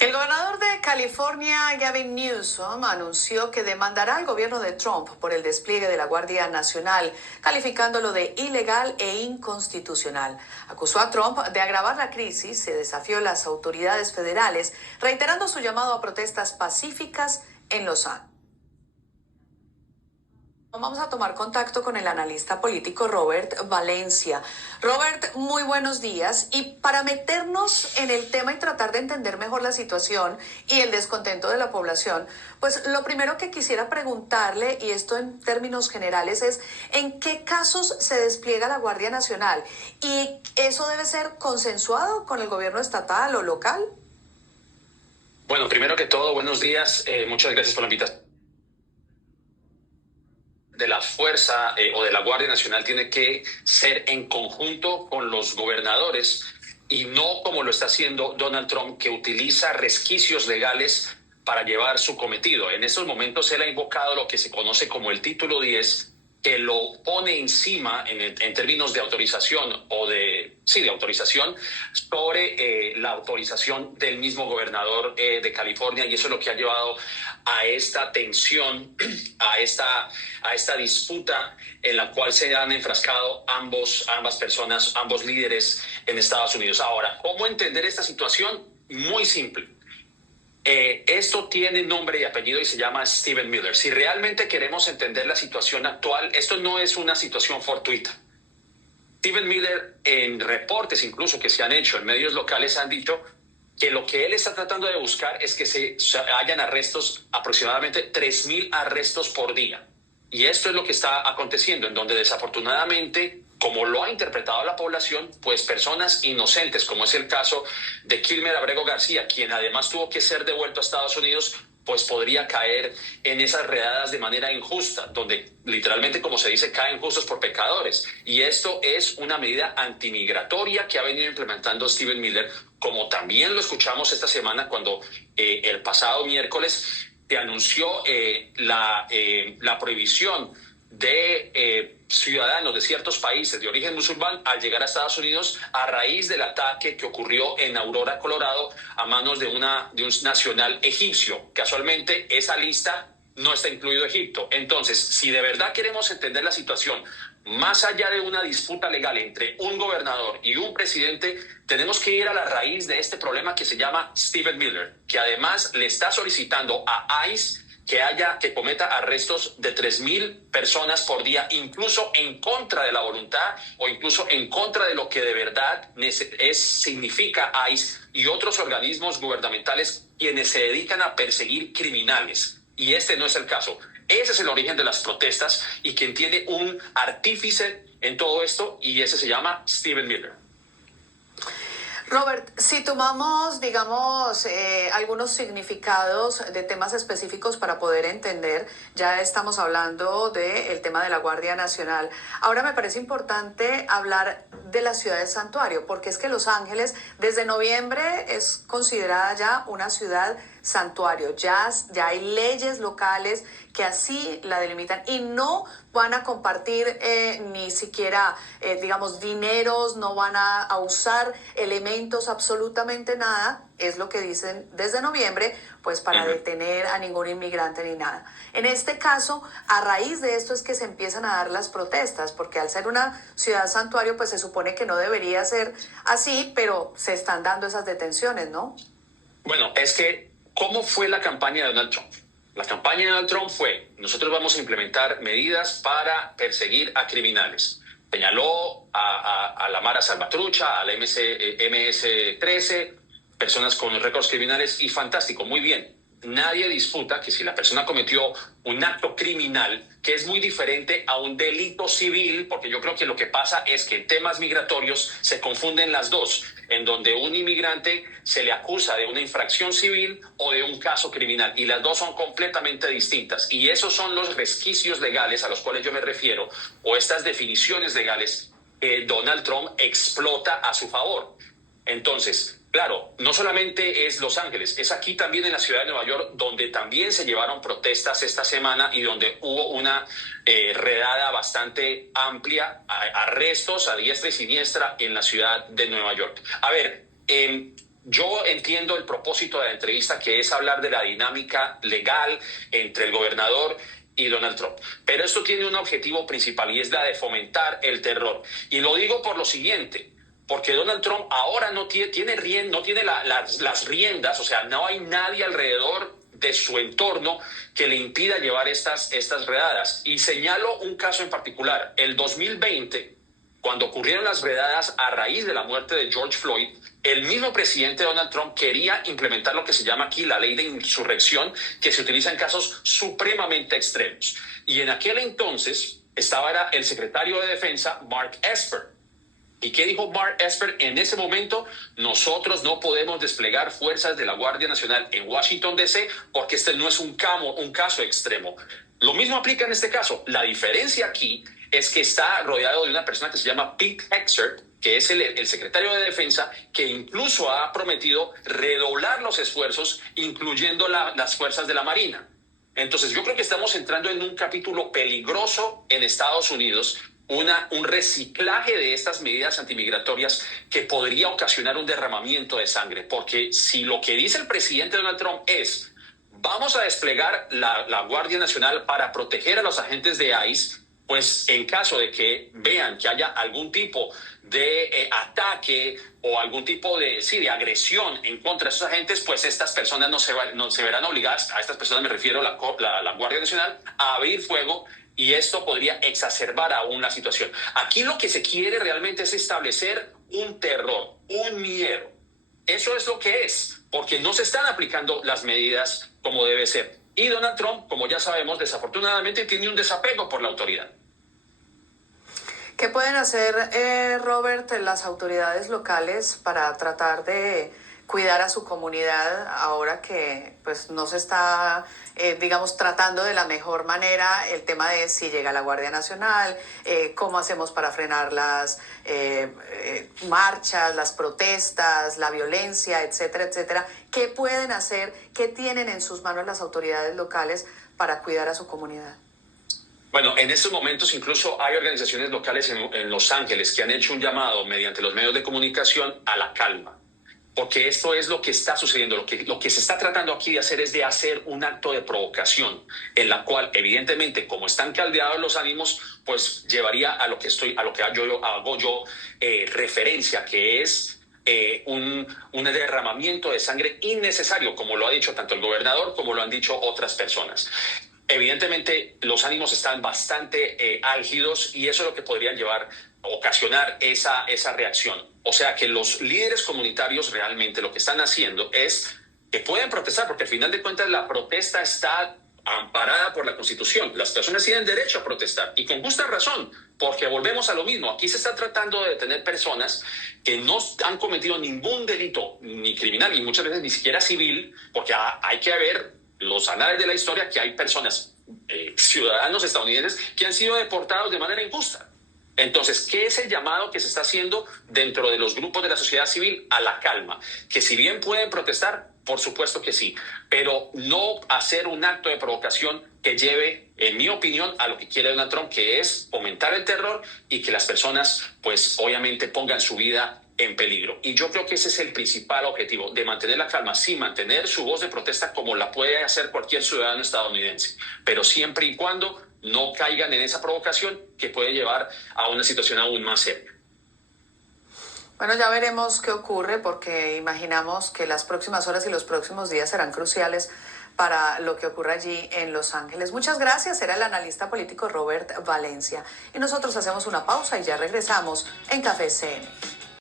El gobernador de California, Gavin Newsom, anunció que demandará al gobierno de Trump por el despliegue de la Guardia Nacional, calificándolo de ilegal e inconstitucional. Acusó a Trump de agravar la crisis, se desafió a las autoridades federales, reiterando su llamado a protestas pacíficas en Los Ángeles. Vamos a tomar contacto con el analista político Robert Valencia. Robert, muy buenos días. Y para meternos en el tema y tratar de entender mejor la situación y el descontento de la población, pues lo primero que quisiera preguntarle, y esto en términos generales, es ¿en qué casos se despliega la Guardia Nacional? ¿Y eso debe ser consensuado con el gobierno estatal o local? Bueno, primero que todo, buenos días. Muchas gracias por la invitación. De la fuerza o de la Guardia Nacional tiene que ser en conjunto con los gobernadores y no como lo está haciendo Donald Trump, que utiliza resquicios legales para llevar su cometido. En estos momentos él ha invocado lo que se conoce como el título 10, que lo pone encima en términos de autorización de autorización sobre la autorización del mismo gobernador de California, y eso es lo que ha llevado a esta tensión, a esta disputa en la cual se han enfrascado ambas personas, ambos líderes en Estados Unidos. Ahora, ¿cómo entender esta situación? Muy simple. Esto tiene nombre y apellido y se llama Stephen Miller. Si realmente queremos entender la situación actual, esto no es una situación fortuita. Stephen Miller, en reportes incluso que se han hecho en medios locales, han dicho que lo que él está tratando de buscar es que se hayan arrestos, aproximadamente 3,000 arrestos por día. Y esto es lo que está aconteciendo, en donde desafortunadamente, como lo ha interpretado la población, pues personas inocentes, como es el caso de Kilmer Abrego García, quien además tuvo que ser devuelto a Estados Unidos, pues podría caer en esas redadas de manera injusta, donde literalmente, como se dice, caen justos por pecadores. Y esto es una medida antimigratoria que ha venido implementando Stephen Miller, como también lo escuchamos esta semana cuando el pasado miércoles se anunció la prohibición de ciudadanos de ciertos países de origen musulmán al llegar a Estados Unidos a raíz del ataque que ocurrió en Aurora, Colorado, a manos de un nacional egipcio. Casualmente, esa lista no está incluido Egipto. Entonces, si de verdad queremos entender la situación, más allá de una disputa legal entre un gobernador y un presidente, tenemos que ir a la raíz de este problema que se llama Stephen Miller, que además le está solicitando a ICE que cometa arrestos de 3,000 personas por día, incluso en contra de la voluntad o incluso en contra de lo que de verdad significa ICE y otros organismos gubernamentales quienes se dedican a perseguir criminales. Y este no es el caso. Ese es el origen de las protestas y quien tiene un artífice en todo esto, y ese se llama Stephen Miller. Robert, si tomamos, digamos, algunos significados de temas específicos para poder entender, ya estamos hablando del tema de la Guardia Nacional. Ahora me parece importante hablar de la ciudad de santuario, porque es que Los Ángeles desde noviembre es considerada ya una ciudad santuario. Ya hay leyes locales que así la delimitan y no van a compartir ni siquiera, digamos, dineros, no van a usar elementos, absolutamente nada, es lo que dicen desde noviembre, pues para detener a ningún inmigrante ni nada. En este caso, a raíz de esto es que se empiezan a dar las protestas, porque al ser una ciudad santuario, pues se supone que no debería ser así, pero se están dando esas detenciones, ¿no? Bueno, es que, ¿cómo fue la campaña de Donald Trump? La campaña de Donald Trump fue: nosotros vamos a implementar medidas para perseguir a criminales. Señaló a la Mara Salvatrucha, a la MS-13, personas con récords criminales, y fantástico, muy bien. Nadie disputa que si la persona cometió un acto criminal, que es muy diferente a un delito civil, porque yo creo que lo que pasa es que en temas migratorios se confunden las dos, en donde un inmigrante se le acusa de una infracción civil o de un caso criminal, y las dos son completamente distintas. Y esos son los resquicios legales a los cuales yo me refiero, o estas definiciones legales que Donald Trump explota a su favor. Entonces, claro, no solamente es Los Ángeles, es aquí también en la ciudad de Nueva York, donde también se llevaron protestas esta semana y donde hubo una redada bastante amplia, arrestos a diestra y siniestra en la ciudad de Nueva York. A ver, yo entiendo el propósito de la entrevista, que es hablar de la dinámica legal entre el gobernador y Donald Trump. Pero esto tiene un objetivo principal y es la de fomentar el terror. Y lo digo por lo siguiente, porque Donald Trump ahora no tiene las riendas, o sea, no hay nadie alrededor de su entorno que le impida llevar estas redadas. Y señalo un caso en particular. El 2020, cuando ocurrieron las redadas a raíz de la muerte de George Floyd, el mismo presidente Donald Trump quería implementar lo que se llama aquí la ley de insurrección, que se utiliza en casos supremamente extremos. Y en aquel entonces era el secretario de Defensa, Mark Esper. ¿Y qué dijo Mark Esper en ese momento? Nosotros no podemos desplegar fuerzas de la Guardia Nacional en Washington, D.C., porque este no es un caso extremo. Lo mismo aplica en este caso. La diferencia aquí es que está rodeado de una persona que se llama Pete Hegseth, que es el secretario de Defensa, que incluso ha prometido redoblar los esfuerzos, incluyendo las fuerzas de la Marina. Entonces, yo creo que estamos entrando en un capítulo peligroso en Estados Unidos, un reciclaje de estas medidas antimigratorias que podría ocasionar un derramamiento de sangre. Porque si lo que dice el presidente Donald Trump es vamos a desplegar la Guardia Nacional para proteger a los agentes de ICE, pues en caso de que vean que haya algún tipo de ataque o algún tipo de agresión en contra de esos agentes, pues estas personas no se verán obligadas, a estas personas me refiero a la Guardia Nacional, a abrir fuego, y esto podría exacerbar aún la situación. Aquí lo que se quiere realmente es establecer un terror, un miedo. Eso es lo que es, porque no se están aplicando las medidas como debe ser. Y Donald Trump, como ya sabemos, desafortunadamente tiene un desapego por la autoridad. ¿Qué pueden hacer, Robert, las autoridades locales para tratar de cuidar a su comunidad ahora que pues no se está, digamos, tratando de la mejor manera el tema de si llega la Guardia Nacional, cómo hacemos para frenar las marchas, las protestas, la violencia, etcétera, etcétera? ¿Qué pueden hacer? ¿Qué tienen en sus manos las autoridades locales para cuidar a su comunidad? Bueno, en estos momentos incluso hay organizaciones locales en Los Ángeles que han hecho un llamado mediante los medios de comunicación a la calma. Porque esto es lo que está sucediendo. Lo que se está tratando aquí de hacer es de hacer un acto de provocación, en la cual, evidentemente, como están caldeados los ánimos, pues llevaría a lo que yo hago referencia, que es un derramamiento de sangre innecesario, como lo ha dicho tanto el gobernador como lo han dicho otras personas. Evidentemente, los ánimos están bastante álgidos y eso es lo que podría ocasionar esa reacción. O sea que los líderes comunitarios realmente lo que están haciendo es que pueden protestar, porque al final de cuentas la protesta está amparada por la Constitución. Las personas tienen derecho a protestar y con justa razón, porque volvemos a lo mismo. Aquí se está tratando de detener personas que no han cometido ningún delito, ni criminal, y muchas veces ni siquiera civil, porque hay que ver los anales de la historia que hay personas, ciudadanos estadounidenses, que han sido deportados de manera injusta. Entonces, ¿qué es el llamado que se está haciendo dentro de los grupos de la sociedad civil? A la calma. Que si bien pueden protestar, por supuesto que sí, pero no hacer un acto de provocación que lleve, en mi opinión, a lo que quiere Donald Trump, que es fomentar el terror y que las personas, pues, obviamente pongan su vida en peligro. Y yo creo que ese es el principal objetivo, de mantener la calma, sí, mantener su voz de protesta como la puede hacer cualquier ciudadano estadounidense, pero siempre y cuando no caigan en esa provocación que puede llevar a una situación aún más seria. Bueno, ya veremos qué ocurre, porque imaginamos que las próximas horas y los próximos días serán cruciales para lo que ocurra allí en Los Ángeles. Muchas gracias, era el analista político Robert Valencia. Y nosotros hacemos una pausa y ya regresamos en Café CN.